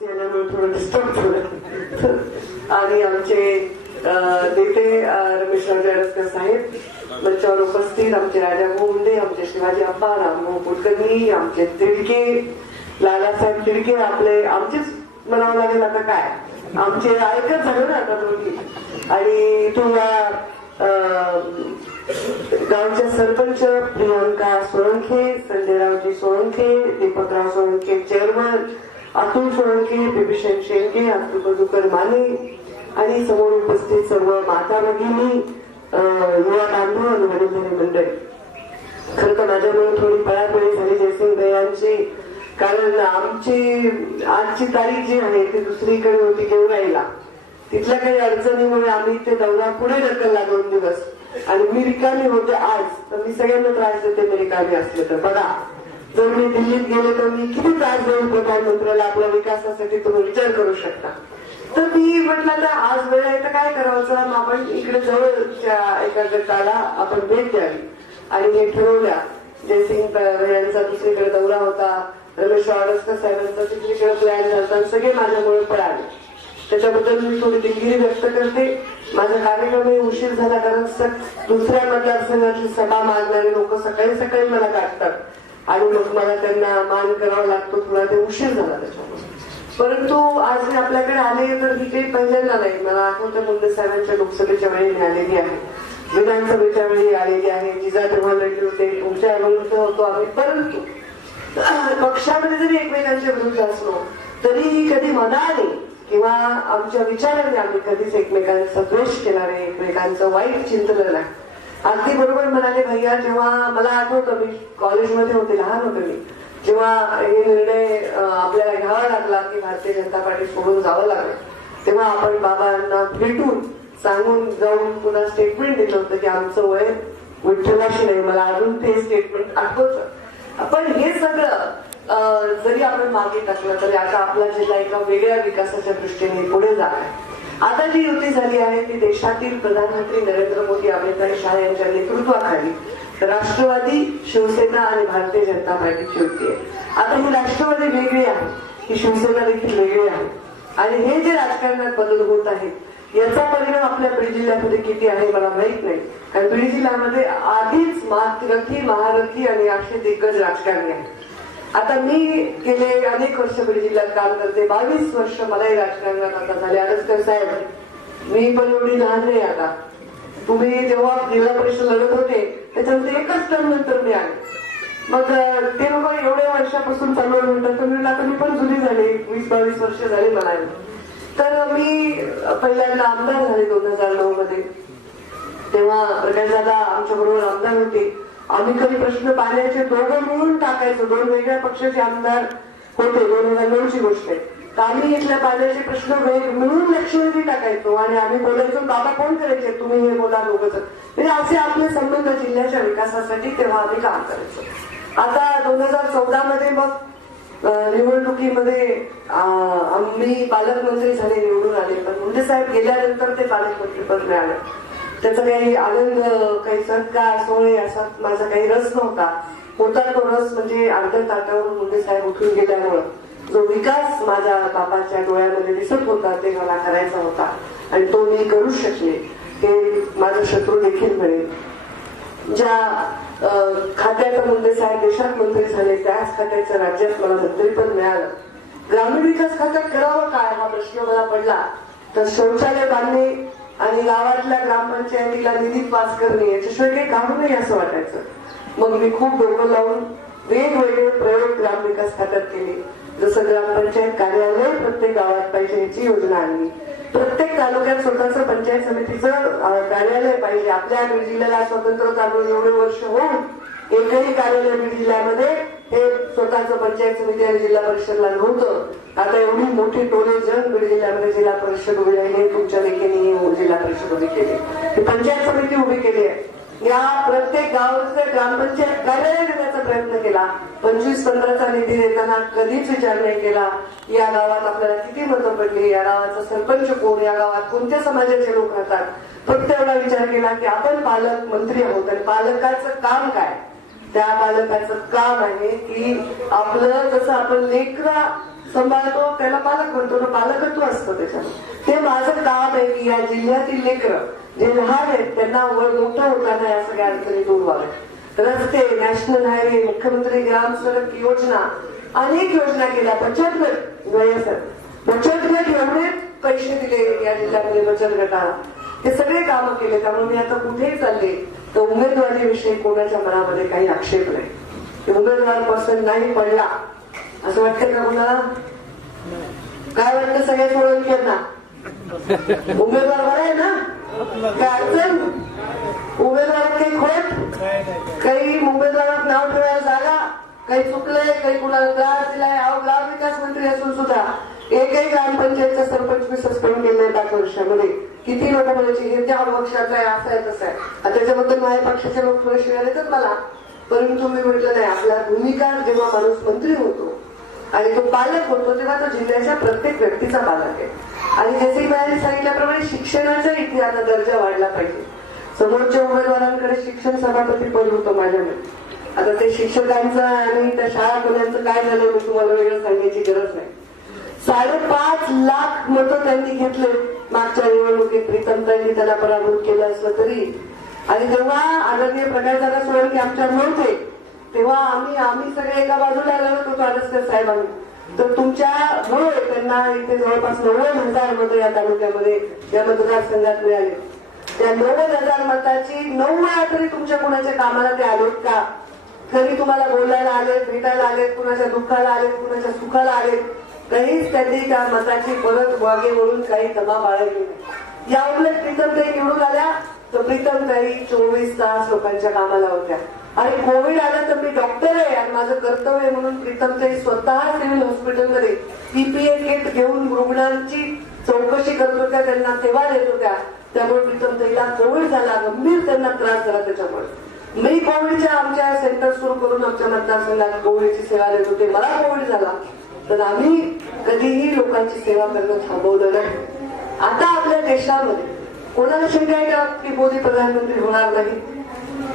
आल्यामुळे थोडं डिस्टर्ब झालं आणि आमचे नेते रमेश राजा रस्कर साहेब मंचावर उपस्थित आमचे राजा मुंडे आमचे शिवाजी अप्पा रामभाऊ कुलकर्णी आमचे तिडके लालासाहेब तिडके आपले आमचेच म्हणावं लागेल आता काय? आमचे ऐकत झालं ना आता दोन्ही. आणि तुला गावच्या सरपंच प्रियांका सोळंखे संजयरावजी सोळंखे दीपकराव सोळंखे चेअरमन अतुल सोळंखे बिभीषण शेळके अतुल मधुकर माने आणि समोर उपस्थित सर्व माता भगिनी अं, युवा बांधव आणि वडीलधारी मंडळी. खरं तर माझ्यामुळे थोडी पळापळी झाली जयसिंग यांची कारण आमची आजची तारीख जी आहे ती दुसरीकडे होती गेवराईला. तिथल्या काही अडचणीमुळे आम्ही ते दौरा पुढे ढकलला दोन दिवस. आणि मी रिकामी होते आज तर मी सगळ्यांना त्रास देते मी रिकामी असले तर. बघा जर मी दिल्लीत गेले तर मी किती त्रास देऊन प्रधानमंत्र्याला आपल्या विकासासाठी तुम्ही विचार करू शकता? तर मी म्हटलं तर आज वेळ आहे तर काय करायचं आपण इकडे जवळच्या एका गटाला आपण भेट द्यावी. आणि हे ठरवल्या. जयसिंग यांचा दुसरीकडे दौरा होता. रमेश वाडसकर साहेबांचा दुसरीकडे प्लॅन झाला सगळे माझ्यामुळे पळाले. त्याच्याबद्दल मी थोडी दिलगिरी व्यक्त करते. माझा कार्यक्रमही उशीर झाला कारण दुसऱ्या मतदारसंघातली सभा मागणारे लोक सकाळी सकाळी मला काढतात आणि मग मला त्यांना मान करावा लागतो थोडा ते उशीर झाला त्याच्यामुळे. परंतु आज मी आपल्याकडे आले तर ही काही पहिल्यांदा नाही. मला आठवतं मुंडे साहेबांच्या लोकसभेच्या वेळी मी आलेली आहे. विधानसभेच्या वेळी आलेली आहे. जिजा तेव्हा लढले होते. तुमच्या विरुद्ध होतो आम्ही. परंतु पक्षामध्ये जरी एकमेकांच्या विरुद्ध असलो तरीही कधी मनाने किंवा आमच्या विचाराने आम्ही कधीच एकमेकांचा द्वेष केला नाही एकमेकांचं वाईट चिंतलं नाही. अगदी बरोबर म्हणाले भैया जेव्हा मला आठवतं मी कॉलेजमध्ये होते लहान होते मी जेव्हा हे निर्णय आपल्याला घ्यावा लागला की भारतीय जनता पार्टी सोडून जावं लागलं तेव्हा आपण बाबांना भेटून सांगून जाऊन पुन्हा स्टेटमेंट दिलं होतं की आमचं वय विठ्ठलाशी नाही मला अजून ते स्टेटमेंट आठवतं. पण हे सगळं जरी आपण मागे टाकलं तरी आता आपला जिल्हा एका वेगळ्या विकासाच्या दृष्टीने पुढे जात आहे. आता जी युती झाली आहे ती देशातील प्रधानमंत्री नरेंद्र मोदी अमित शहा यांच्या नेतृत्वाखाली राष्ट्रवादी शिवसेना आणि भारतीय जनता पार्टीची युती आहे. आता ही राष्ट्रवादी वेगळी आहे ही शिवसेना देखील वेगळी आहे. आणि हे जे राजकारणात बदल होत आहेत याचा परिणाम आपल्या बीड जिल्ह्यामध्ये किती आहे मला माहीत नाही. कारण बीड जिल्ह्यामध्ये आधीच मातरथी महारथी आणि असे दिग्गज राजकारणी आहेत. आता मी गेले अनेक वर्ष बीड जिल्ह्यात काम करते. बावीस वर्ष मलाही राजकारणात आता झाले. आडसकर साहेब मी पण एवढी लहान नाही आता. तुम्ही जेव्हा जिल्हा परिषद लढत होते त्याच्यामध्ये एकच टर्म नंतर मी आले. मग ते लोक एवढ्या वर्षापासून चालू म्हणतात तर आता मी पण जुनी झाले. वीस बावीस वर्ष झाले मला. तर मी पहिल्यांदा आमदार झाले दोन हजार नऊ मध्ये. तेव्हा प्रकाश दादा आमच्या बरोबर आमदार होते. आम्ही कधी प्रश्न पाण्याचे दोघं मिळून टाकायचो. दोन वेगळ्या पक्षाचे आमदार होते. दोन हजार नऊची गोष्ट आहे. तर आम्ही इथल्या पाण्याचे प्रश्न वेग मिळून लक्षवेधी टाकायचो. आणि आम्ही बोलायचो बाबा कोण करायचे? तुम्ही हे बोला दोघच म्हणजे असे आपले संबंध जिल्ह्याच्या विकासासाठी तेव्हा आम्ही काम करायचो. आता दोन हजार चौदा मध्ये मग निवडणुकीमध्ये आम्ही पालकमंत्री झाले निवडून आले. पण मुंडे साहेब गेल्यानंतर ते पालकमंत्रीपद मिळालं. त्याचा काही आनंद काही सत्कार सोहळे असा माझा काही रस नव्हता. होता तो रस म्हणजे अर्ध्या ताटावरून मुंडे साहेब उठून गेल्यामुळं. जो विकास माझ्या बाबाच्या डोळ्यामध्ये दिसत होता ते मला करायचा होता. आणि तो मी करू शकले. हे माझा शत्रू देखील मिळेल ज्या खात्याचा मुंडे साहेब देशात मंत्री झाले त्याच खात्याचं राज्यात मला मंत्रीपद मिळालं. ग्रामीण विकास खात्यात करावं काय हा प्रश्न मला पडला. तर शौचालय बांधणे आणि गावातल्या ग्रामपंचायतीला निधीत पास करणे याच्याशिवाय काही काम नाही असं वाटायचं. मग मी खूप डोकं लावून वेगवेगळे प्रयोग ग्रामविकास खात्यात केले. जसं ग्रामपंचायत कार्यालय प्रत्येक गावात पाहिजे याची योजना आणली. प्रत्येक तालुक्यात स्वतःचं पंचायत समितीचं कार्यालय पाहिजे. आपल्या जिल्ह्याला स्वतंत्र चालून एवढे वर्ष होऊन एकही कार्यालय जिल्ह्यामध्ये हे स्वतःचं पंचायत समिती आणि जिल्हा परिषदला नव्हतं. आता एवढी मोठी टोले जण बीड जिल्ह्यामध्ये जिल्हा परिषद उभी आहे तुमच्या लेखीने जिल्हा परिषद उभी केली. पंचायत समिती उभी केली आहे. या प्रत्येक गावाचे ग्रामपंचायत कार्यालय देण्याचा प्रयत्न केला. पंचवीस पंधराचा निधी देताना कधीच विचार नाही केला. या गावात आपल्याला किती मतं पडली? या गावाचा सरपंच कोण? या गावात कोणत्या समाजाचे लोक राहतात? फक्त एवढा विचार केला की आपण पालक मंत्री आहोत आणि पालकाचं काम काय? त्या पालकाचं काम आहे की आपलं जसं आपण लेकरा सांभाळतो त्याला पालक म्हणतो ना पालकत्व असतं त्याच्यात. ते माझं काम आहे की या जिल्ह्यातील लेकर जे लहान आहेत त्यांना वय मोठं होताना या सगळ्या अडचणी दूर व्हाव्या रस्ते नॅशनल हायवे मुख्यमंत्री ग्राम सडक योजना अनेक योजना केल्या बचत गट वयसर बचत गट एवढे पैसे दिले या जिल्ह्यामध्ये बचत गटाला. हे सगळे कामं केले त्यामुळे मी आता कुठेही चालले तर उमेदवारीविषयी कोणाच्या मनामध्ये काही आक्षेप नाही. उमेदवार पसंत नाही पडला असं वाटतं का कोणाला? काय वाटतं सगळ्या सोळंकीयांना? उमेदवार बरा आहे ना? काय अडचण? उमेदवारात काही खोट काही उमेदवारात नाव ठेवायला जागा? काही चुकलंय काही कुणाला त्रास दिलाय? अहो गाव विकास मंत्री असून सुद्धा एकही ग्रामपंचायतचा सरपंच मी सस्पेंड केलंय पाच वर्षामध्ये. किती लोक म्हणायचे हे त्या पक्षाचं आहे असं आहे तसं आहे. त्याच्याबद्दल माझ्या पक्षाचे लोक प्रश्न येतात मला. परंतु मी म्हटलं नाही आपला भूमिका जेव्हा माणूस मंत्री होतो आणि तो पालक होतो तेव्हा तो जिल्ह्याच्या प्रत्येक व्यक्तीचा पालक आहे. आणि जसे माझ्या सांगितल्याप्रमाणे शिक्षणाचा इथे आता दर्जा वाढला पाहिजे. समोरच्या उमेदवारांकडे शिक्षण सभापती पद होतं माझ्यामध्ये आता ते शिक्षकांचं आणि त्या शाळा मुलांचं काय झालं मी तुम्हाला वेगळं सांगण्याची गरज नाही. साडेपाच लाख मतं त्यांनी घेतले मागच्या निवडणुकीत त्याला पराभूत केलं असलं तरी. आणि जेव्हा आदरणीय प्रकाशदादा सोळंकी आमच्या नव्हते तेव्हा आम्ही आम्ही सगळे एका बाजूला लढत होतो आडसकर साहेबांनी. तर तुमच्यामुळे त्यांना इथे जवळपास नव्वद हजार मतं या तालुक्यामध्ये या मतदारसंघात मिळाले. त्या नव्वद हजार मताची नऊ वेळा तरी तुमच्या कुणाच्या कामाला ते आलेत का? कधी तुम्हाला बोलायला आलेत भेटायला आलेत कुणाच्या दुःखाला आलेत कुणाच्या सुखाला आलेत. काहीच त्यांनी त्या मताची परत वागे वळून काही तमा बाळगली नाही. या उलट प्रीतमताई निवडून आल्या. तर प्रीतम ताई चोवीस तास लोकांच्या कामाला होत्या. आणि कोविड आलं तर मी डॉक्टर आहे आणि माझं कर्तव्य आहे म्हणून प्रीतमताई स्वतः सिव्हिल हॉस्पिटलमध्ये पीपीए किट घेऊन रुग्णांची चौकशी करत होत्या त्यांना सेवा देत होत्या. त्यामुळे प्रीतमताईला कोविड झाला. गंभीर त्यांना त्रास झाला त्याच्यामुळे. मी कोविडच्या आमच्या सेंटर सुरू करून आमच्या मतदारसंघात कोविडची सेवा देत होते. मला कोविड झाला. तर आम्ही कधीही लोकांची सेवा करणं थांबवलं नाही. आता आपल्या देशामध्ये कोणाला शंका आहे का की मोदी प्रधानमंत्री होणार नाही?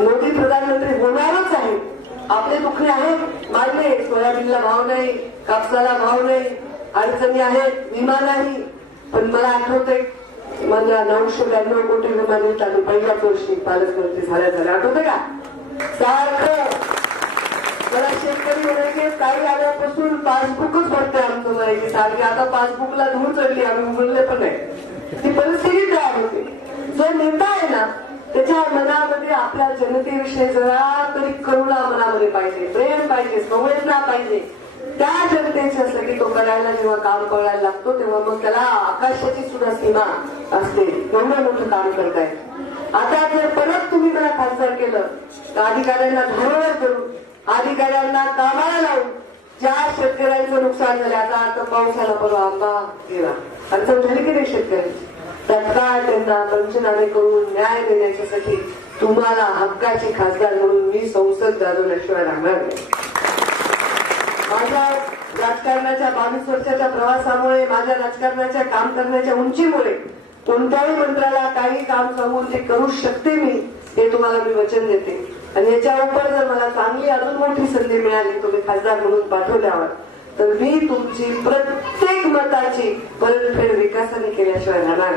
मोदी प्रधानमंत्री होणारच आहे. आपले दुखणे आहेत. मान्य आहे सोयाबीनला भाव नाही कापसाला भाव नाही अडचणी आहेत विमा नाही. पण मला आठवत मला नऊशे ब्याण्णव कोटी विमान चालू पहिल्याच वर्षी पालकमंत्री झाल्या झाल्या. आठवतंय का? सारखं. मला शेतकरी म्हणायचे काही आल्यापासून पासबुकच भरते आमचं म्हणायचे सारखे आता पासबुकला धूळ चढली आम्ही उघडले पण नाही. ती परिस्थिती तयार होते. जो नेता आहे ना त्याच्या मनामध्ये आपल्या जनतेविषयी जरा तरी करुणा मनामध्ये पाहिजे प्रेम पाहिजे संवेदना पाहिजे. त्या जनतेच्यासाठी तो करायला जेव्हा काम करायला लागतो तेव्हा मग त्याला आकाशाची सुद्धा सीमा असते. एवढं मोठं काम करताय. आता जर परत तुम्ही मला खासदार केलं तर अधिकाऱ्यांना धारवर करून अधिकाऱ्यांना कामाला लावून ज्या शेतकऱ्यांचं नुकसान झालं. आता आता पावसाला परवा आंबा देवा अडचण झाली की नाही शेतकरी? तत्काळ त्यांना पंचनामे करून न्याय देण्याच्यासाठी तुम्हाला हक्काचे खासदार म्हणून मी संसद गाजवल्याशिवाय राहणार नाही. माझ्या राजकारणाच्या बावीस वर्षाच्या प्रवासामुळे माझ्या राजकारणाच्या काम करण्याच्या उंचीमुळे कोणत्याही मंत्र्याला काही काम सांगून ते करू शकते मी हे तुम्हाला मी वचन देते. आणि याच्या उपर जर मला चांगली अजून मोठी संधी मिळाली तुम्ही खासदार म्हणून पाठवल्यावर तर मी तुमची प्रत्येक मताची परतफेड विकासाने केल्याशिवाय राहणार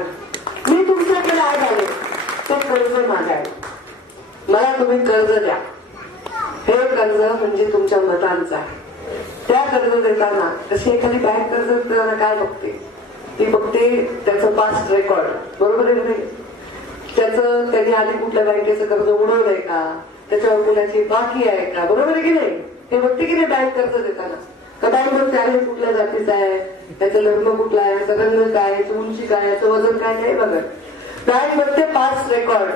मी तुमच्याकडे आज आले ते कर्ज मागाय मला तुम्ही कर्ज द्या. हे कर्ज म्हणजे तुमच्या मतांचं आहे. त्या कर्ज देताना तशी एखादी बँक कर्ज देताना काय बघते? ती बघते त्याचं पास्ट रेकॉर्ड बरोबर आहे त्याचं त्यांनी आधी कुठल्या बँकेचं कर्ज उडवलंय का? त्याच्यावर मुलाची बाकी आहे का? बरोबर आहे की नाही? हे बघते की नाही बँक कर्ज देताना? का बँक बघते आहे कुठल्या जातीचा आहे? त्याचं लग्न कुठला आहे? याचा रंग काय याची उंची काय याचं वजन काय नाही बघत बँक बघते पास रेकॉर्ड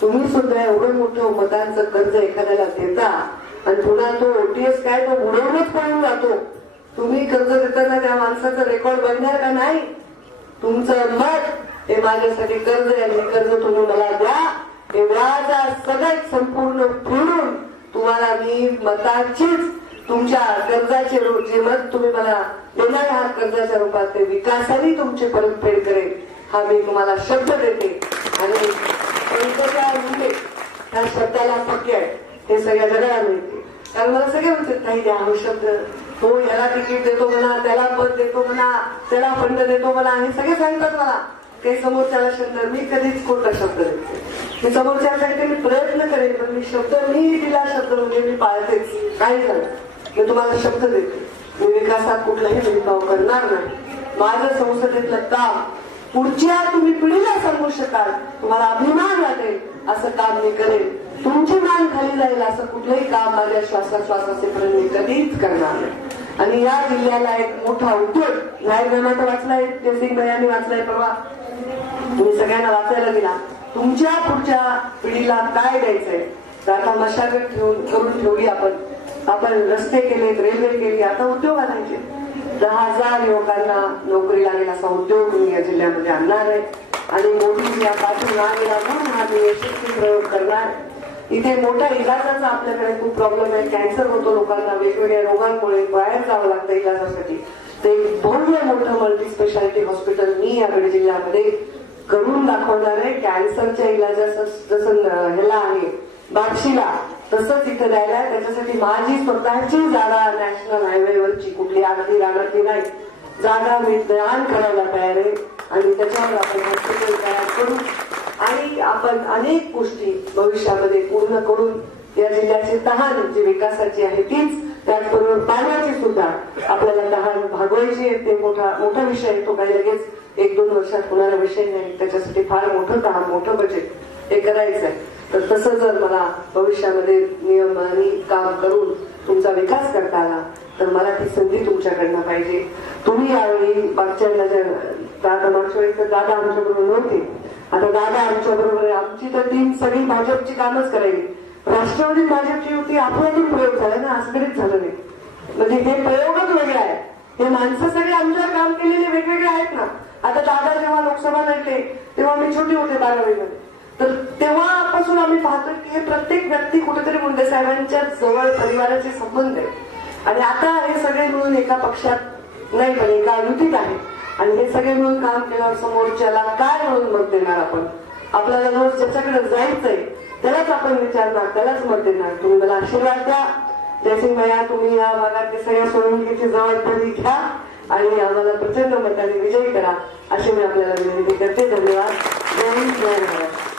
तुम्ही सुद्धा एवढं मोठं मतांचं कर्ज एखाद्याला देता आणि पुन्हा तो ओटीएस काय तो बुडवूनच पळून जातो. तुम्ही कर्ज देताना त्या माणसाचा रेकॉर्ड बघणार का नाही? तुमचं मत हे माझ्यासाठी कर्ज आहे. कर्ज तुम्ही मला द्या. एवढा व्याजा सगळ्यात संपूर्ण फिरून तुम्हाला मी मताचीच तुमच्या कर्जाचे रू- जे मत तुम्ही मला देणार आहात कर्जाच्या रूपात ते विकासाने तुमची परतफेड करेल हा मी तुम्हाला शब्द देते. आणि त्या शब्दाला पक्के हे सगळ्या जगाला मिळते कारण मला सगळे म्हणतात काही द्या हा शब्द तो याला तिकीट देतो म्हणा त्याला पद देतो म्हणा त्याला फंड देतो म्हणा हे सगळे सांगतात मला. काही समोरच्याला शब्द मी कधीच कोणता शब्द देते मी समोरच्यासाठी मी प्रयत्न करेन पण मी शब्द मी दिला शब्द म्हणजे मी पाळतेच. काही झालं. मी तुम्हाला शब्द देते. मी विकासात कुठलाही भेदभाव करणार नाही. माझं संसदेतलं काम पुढच्या तुम्ही पिढीला सांगू शकाल. तुम्हाला अभिमान वाटेल असं काम मी करेन. तुमची मान खाली जाईल असं कुठलंही काम माझ्या श्वासाश्वासाचे असेपर्यंत मी कधीच करणार नाही. आणि या जिल्ह्याला एक मोठा उद्योग जाहीरनामा वाचलाय जयसिंग भैयांनी वाचलाय परवा. तुम्ही सगळ्यांना वाचायला दिला. तुमच्या पुढच्या पिढीला काय द्यायचंय? तर आता मशागत ठेवून करून ठेवली आपण. आपण रस्ते केलेत रेल्वे केली आता उद्योग आणायचे. दहा हजार युवकांना नोकरी लागेल असा उद्योग मी या जिल्ह्यामध्ये आणणार आहे. आणि मोदी या पाठून ना गेला म्हणून हा यशस्वी प्रयोग करणार इथे मोठ्या इलाजाचा आपल्याकडे खूप प्रॉब्लेम आहे. कॅन्सर होतो लोकांना वेगवेगळ्या रोगांमुळे बाहेर जावं लागतं इलाजासाठी. ते भव्य मोठं मल्टी स्पेशालिटी हॉस्पिटल मी याकडे जिल्ह्यामध्ये करून दाखवणार आहे कॅन्सरच्या इलाजाचं जसं ह्याला आहे बार्शीला तसंच इथं द्यायला त्याच्यासाठी माझी स्वतःची जागा नॅशनल हायवेवरची कुठली अगदी रागाची नाही. जागा मी दान करायला तयार आहे. आणि त्याच्यावर आपण हॉस्पिटल तयार करू. आणि आपण अनेक गोष्टी भविष्यामध्ये पूर्ण करून या जिल्ह्याची तहान जी विकासाची आहे तीच त्याचबरोबर पाण्याची सुद्धा आपल्याला तहान भागवायची आहे. ते मोठा मोठा विषय आहे तो काही लगेच एक दोन वर्षात कुणाला विषय नाही त्याच्यासाठी फार मोठं काम मोठं बजेट हे करायचं आहे तर तसं जर मला भविष्यामध्ये नियमाने काम करून तुमचा विकास करता आला तर मला ती संधी तुमच्याकडनं पाहिजे. तुम्ही यावेळी मागच्या दादा मागच्या वेळी तर दादा आमच्या बरोबर नव्हते. आता दादा आमच्या बरोबर आहे. आमची तर टीम सगळी भाजपची कामच करायची. राष्ट्रवादी भाजपची युती आपल्यातून प्रयोग झाला ना असं कधीच झालं नाही. म्हणजे हे प्रयोगच वेगळे आहेत हे माणसं सगळे आमच्यावर काम केलेले वेगवेगळे आहेत ना. आता दादा जेव्हा लोकसभा लढले तेव्हा मी छोटी होते बारावीमध्ये. तर तेव्हापासून आम्ही पाहतो की हे प्रत्येक व्यक्ती कुठेतरी मुंडे साहेबांच्या जवळ परिवाराचे संबंध आहे. आणि आता हे सगळे मिळून एका पक्षात नाही पण एका युतीत आहे. आणि हे सगळे मिळून काम केल्यावर समोरच्याला काय म्हणून मत देणार आपण? आपल्याला रोज ज्याच्याकडे जायचंय त्यालाच आपण विचारणार त्यालाच मत देणार. तुम्ही मला आशीर्वाद द्या. जयसिंग भैया तुम्ही या भागातली सगळ्या सोडवणुकीची जबाबदारी घ्या. आणि आम्हाला प्रचंड मताने विजयी करा अशी मी आपल्याला विनंती करते. धन्यवाद. जय हिंद जय महाराष्ट्र